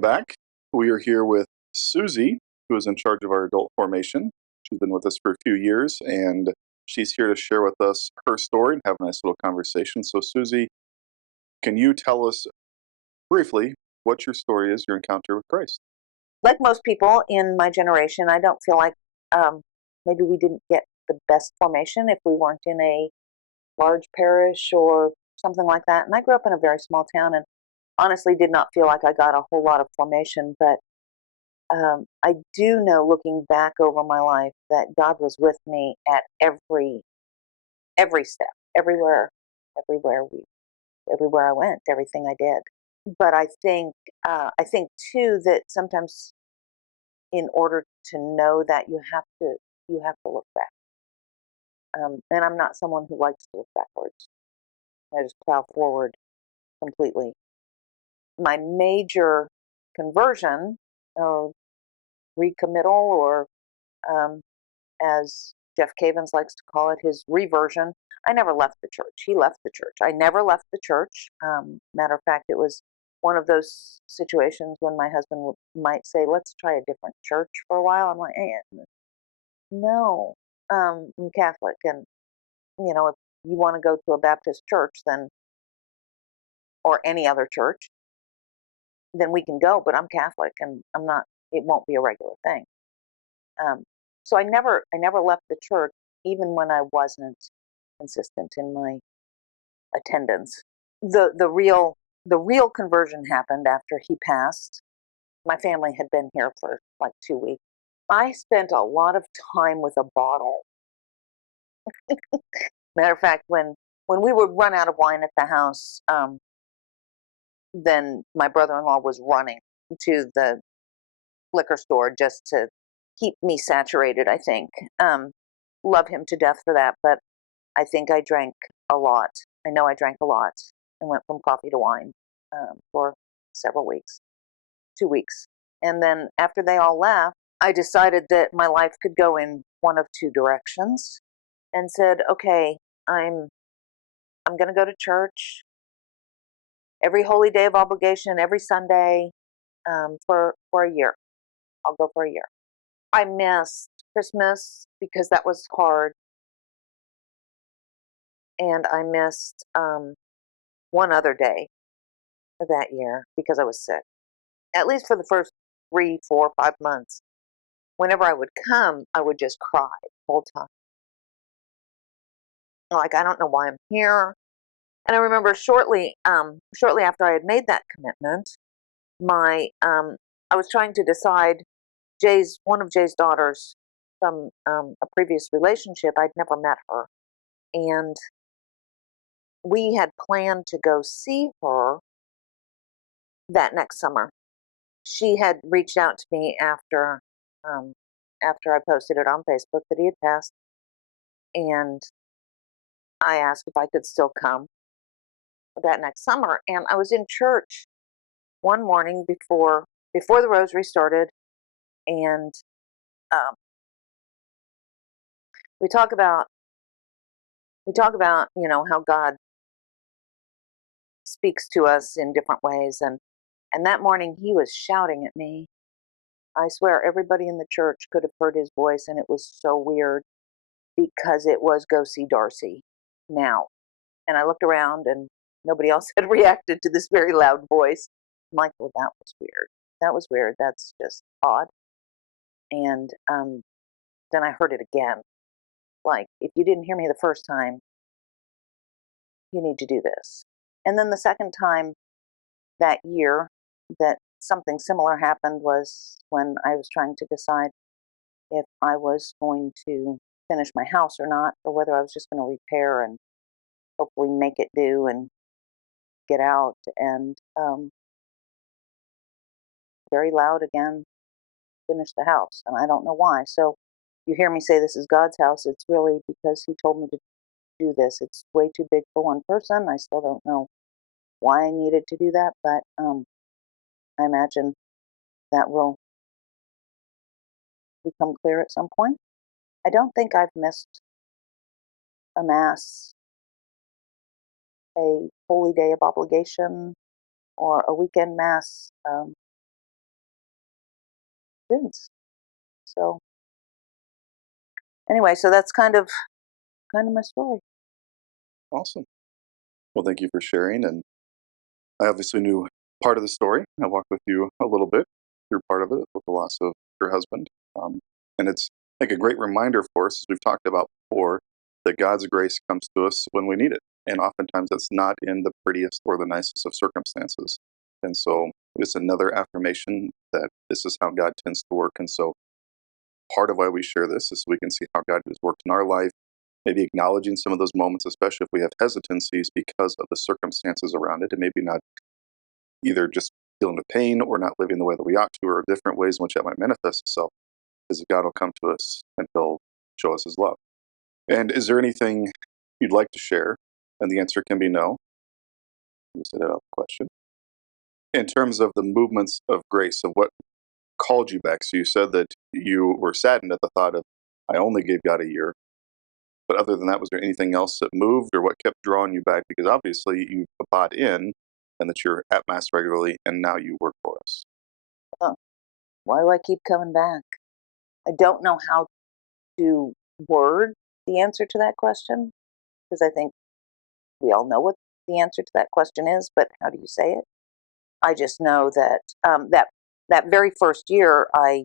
welcome back. We are here with Suzie, who is in charge of our adult formation. She's been with us for a few years, and she's here to share with us her story and have a nice little conversation. So, Suzie, can you tell us briefly what your story is, your encounter with Christ? Like most people in my generation, I don't feel like maybe we didn't get the best formation if we weren't in a large parish or something like that. And I grew up in a very small town and honestly did not feel like I got a whole lot of formation. But I do know, looking back over my life, that God was with me at every step, everywhere I went, everything I did. But I think too that sometimes in order to know that you have to look back. And I'm not someone who likes to look backwards. I just plow forward completely. My major conversion, or recommittal, or um, as Jeff Cavins likes to call it, his reversion. I never left the church. He left the church. I never left the church. Matter of fact, it was one of those situations when my husband might say, "Let's try a different church for a while." I'm like, no, I'm Catholic, and if you want to go to a Baptist church, then or any other church, then we can go. But I'm Catholic, and I'm not. It won't be a regular thing. Um, so I never left the church, even when I wasn't consistent in my attendance. The real conversion happened after he passed. My family had been here for like 2 weeks. I spent a lot of time with a bottle. Matter of fact, when we would run out of wine at the house, then my brother-in-law was running to the liquor store just to keep me saturated. I think. Love him to death for that, but I think I drank a lot. I know I drank a lot and went from coffee to wine for several weeks, 2 weeks. And then after they all left, I decided that my life could go in one of two directions and said, okay, I'm going to go to church every holy day of obligation, every Sunday for a year. I'll go for a year. I missed Christmas because that was hard. And I missed one other day that year because I was sick. At least for the first 3, 4, 5 months. Whenever I would come, I would just cry the whole time. Like, I don't know why I'm here. And I remember shortly after I had made that commitment, my I was trying to decide one of Jay's daughters from a previous relationship. I'd never met her, and we had planned to go see her that next summer. She had reached out to me um, after I posted it on Facebook that he had passed, and I asked if I could still come that next summer. And I was in church one morning before the rosary started, and um, we talk about how God speaks to us in different ways, and that morning he was shouting at me. I swear everybody in the church could have heard his voice, and it was so weird because it was "Go see Darcy now." And I looked around, and nobody else had reacted to this very loud voice. I'm like, well, that was weird. That was weird. That's just odd. And then I heard it again. Like, if you didn't hear me the first time, you need to do this. And then the second time that year that something similar happened was when I was trying to decide if I was going to finish my house or not, or whether I was just going to repair and hopefully make it do and get out. And very loud again, finish the house. And I don't know why. So you hear me say this is God's house. It's really because he told me to do this. It's way too big for one person. I still don't know why I needed to do that, but I imagine that will become clear at some point. I don't think I've missed a mass, a holy day of obligation, or a weekend mass since. So anyway, so that's kind of my story. Awesome. Well, thank you for sharing. And I obviously knew part of the story. I walked with you a little bit through part of it with the loss of your husband. Um, and it's like a great reminder for us, as we've talked about before, that God's grace comes to us when we need it. And oftentimes it's not in the prettiest or the nicest of circumstances. And so it's another affirmation that this is how God tends to work. And so part of why we share this is so we can see how God has worked in our life, maybe acknowledging some of those moments, especially if we have hesitancies because of the circumstances around it, and maybe not either just dealing with pain or not living the way that we ought to, or different ways in which that might manifest itself, is that God will come to us and He'll show us His love. And is there anything you'd like to share? And the answer can be no. You said that question. In terms of the movements of grace, of what called you back, so you said that you were saddened at the thought of, I only gave God a year. But other than that, was there anything else that moved or what kept drawing you back? Because obviously you bought in and that you're at Mass regularly and now you work for us. Oh, why do I keep coming back? I don't know how to word the answer to that question because I think we all know what the answer to that question is, but how do you say it? I just know that that very first year, I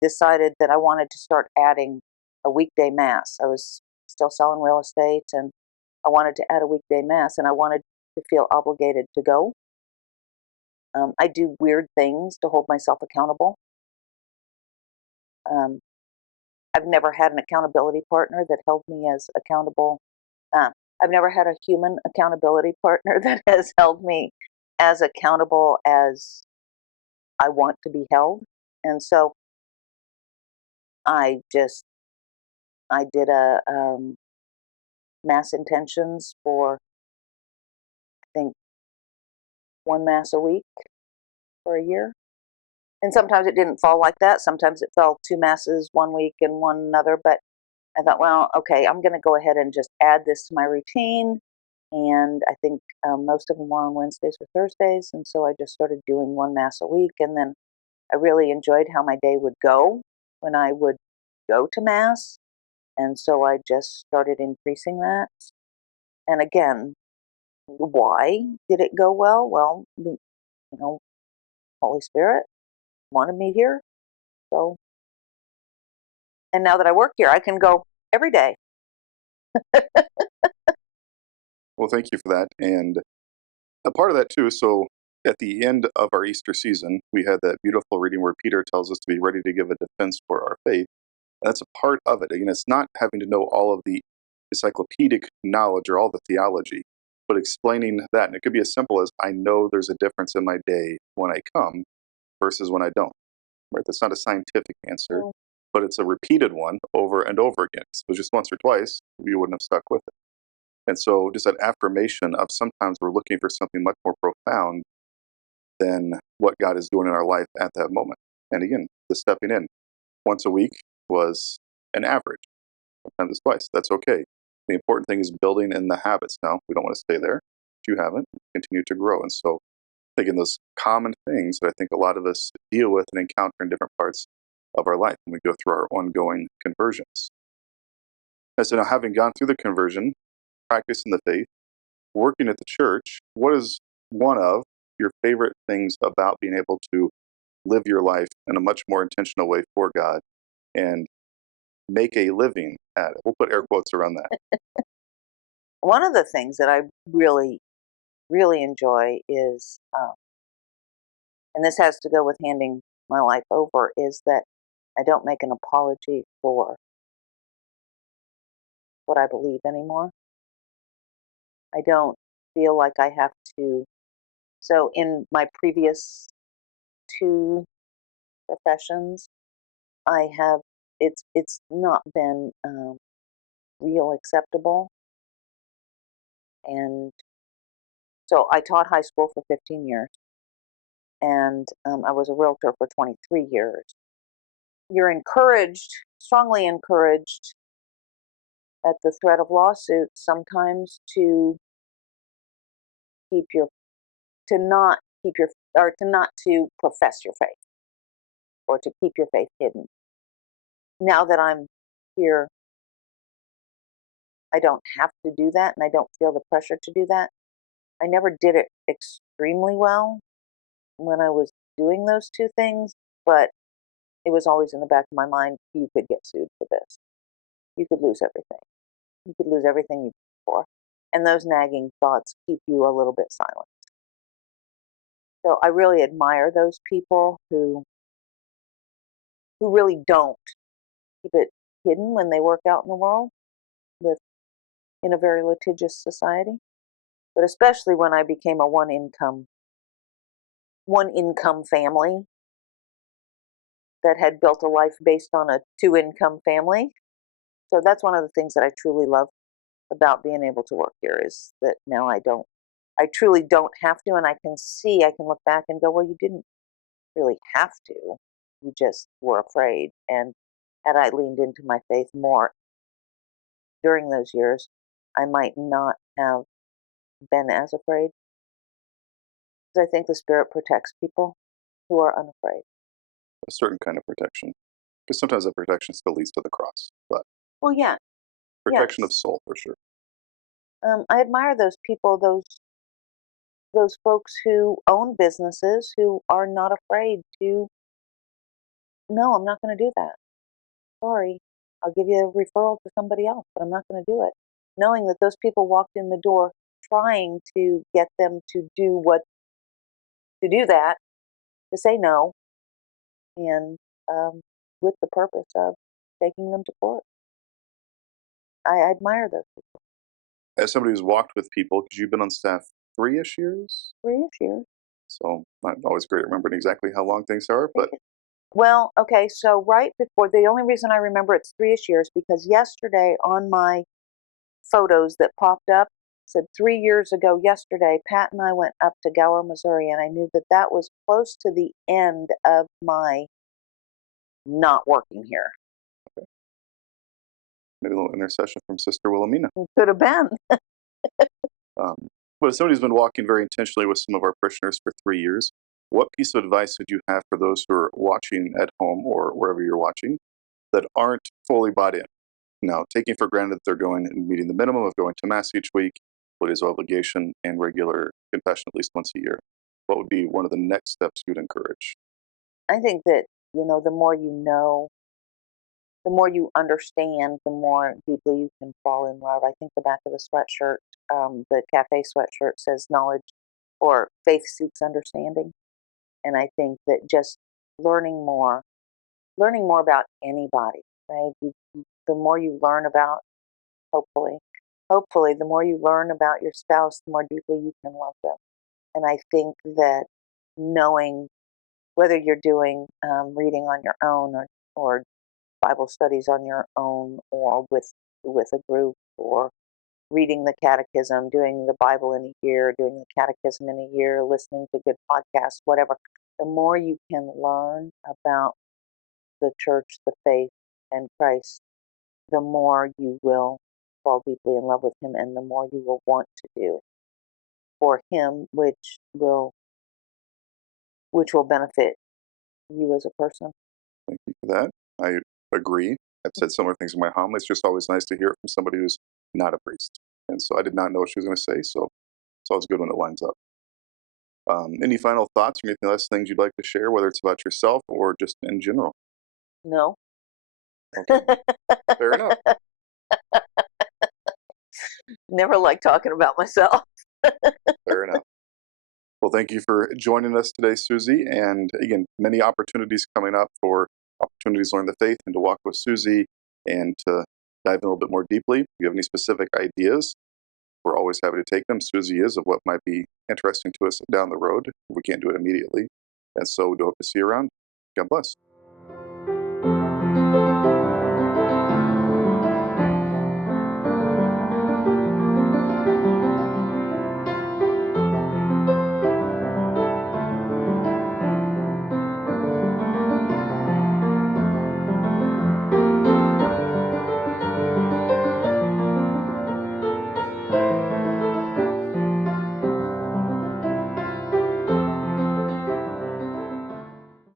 decided that I wanted to start adding a weekday mass. I was still selling real estate, and I wanted to add a weekday mass, and I wanted to feel obligated to go. I do weird things to hold myself accountable. Um, I've never had an accountability partner that held me as accountable. Uh, I've never had a human accountability partner that has held me as accountable as I want to be held. And so I just I did a mass intentions for I think one mass a week for a year. And sometimes it didn't fall like that. Sometimes it fell two masses one week and one another. But I thought, well, okay, I'm going to go ahead and just add this to my routine. And I think most of them were on Wednesdays or Thursdays. And so I just started doing one mass a week. And then I really enjoyed how my day would go when I would go to mass. And so I just started increasing that. And again, why did it go well? Well, Holy Spirit wanted me here. So, and now that I work here, I can go every day. Well, thank you for that. And a part of that too, so at the end of our Easter season, we had that beautiful reading where Peter tells us to be ready to give a defense for our faith. And that's a part of it. Again, it's not having to know all of the encyclopedic knowledge or all the theology, but explaining that. And it could be as simple as, I know there's a difference in my day when I come versus when I don't. Right? That's not a scientific answer, Mm. but it's a repeated one over and over again. If it was just once or twice, we wouldn't have stuck with it. And so just that affirmation of sometimes we're looking for something much more profound than what God is doing in our life at that moment. And again, the stepping in once a week was an average. Sometimes it's twice. That's okay. The important thing is building in the habits. Now, we don't want to stay there. If you haven't, continue to grow. And so, again, those common things that I think a lot of us deal with and encounter in different parts of our life when we go through our ongoing conversions. And so now, having gone through the conversion, practicing the faith, working at the church, what is one of your favorite things about being able to live your life in a much more intentional way for God and make a living at it? We'll put air quotes around that. One of the things that I really, really enjoy is, and this has to go with handing my life over, is that I don't make an apology for what I believe anymore. I don't feel like I have to. So in my previous two professions, I have it's not been real acceptable. And so I taught high school for 15 years, and I was a realtor for 23 years. You're encouraged, strongly encouraged, at the threat of lawsuits sometimes keep your to not keep your or to not to profess your faith. or to keep your faith hidden. Now that I'm here, I don't have to do that, and I don't feel the pressure to do that. I never did it extremely well when I was doing those two things, but it was always in the back of my mind, you could get sued for this. You could lose everything. You could lose everything you paid for. And those nagging thoughts keep you a little bit silent. So I really admire those people who really don't keep it hidden when they work out in the world with in a very litigious society. But especially when I became a one income family that had built a life based on a two-income family. So that's one of the things that I truly love about being able to work here, is that now I truly don't have to, and I can look back and go, well, you didn't really have to. You just were afraid. And had I leaned into my faith more during those years, I might not have been as afraid. Because I think the Spirit protects people who are unafraid. A certain kind of protection. Because sometimes that protection still leads to the cross, but Well, yeah, protection of yes. soul for sure. I admire those people, those folks who own businesses who are not afraid to, no, I'm not going to do that. Sorry, I'll give you a referral to somebody else, but I'm not going to do it. Knowing that those people walked in the door trying to get them to do that, to say no, and with the purpose of taking them to court. I admire those people. As somebody who's walked with people, because you've been on staff 3-ish years, 3-ish years. so not always great at remembering exactly how long things are, but Well, okay, so right before, the only reason I remember it's 3-ish years, because yesterday on my photos that popped up said 3 years ago yesterday, Pat and I went up to Gower, Missouri, and I knew that that was close to the end of my not working here. maybe a little intercession from Sister Wilhelmina. Could have been. Um, but as somebody who's been walking very intentionally with some of our parishioners for 3 years, what piece of advice would you have for those who are watching at home or wherever you're watching that aren't fully bought in? Now, taking for granted that they're going and meeting the minimum of going to Mass each week, what is obligation, and regular confession at least once a year, what would be one of the next steps you'd encourage? I think that, the more you know, the more you understand, the more deeply you can fall in love. I think the back of the sweatshirt, the cafe sweatshirt says knowledge or faith seeks understanding. And I think that just learning more, learning more about anybody, right? The more you learn about, hopefully, hopefully, the more you learn about your spouse, the more deeply you can love them. And I think that knowing whether you're doing reading on your own, or Bible studies on your own, or with a group, or reading the catechism, doing the Bible in a year, doing the catechism in a year, listening to good podcasts, whatever, the more you can learn about the church, the faith, and Christ, the more you will fall deeply in love with him, and the more you will want to do for him, which will benefit you as a person. Thank you for that. I agree. I've said similar things in my homily. It's just always nice to hear it from somebody who's not a priest. And so I did not know what she was going to say, so it's always good when it lines up. Any final thoughts or anything else, things you'd like to share, whether it's about yourself or just in general? No. Okay, fair enough. Never like talking about myself. Fair enough. Well, thank you for joining us today, Suzie. And again, many opportunities coming up for opportunities to learn the faith and to walk with Suzie and to dive in a little bit more deeply. If you have any specific ideas, we're always happy to take them. Suzie is of what might be interesting to us down the road. We can't do it immediately. And so we do hope to see you around. God bless.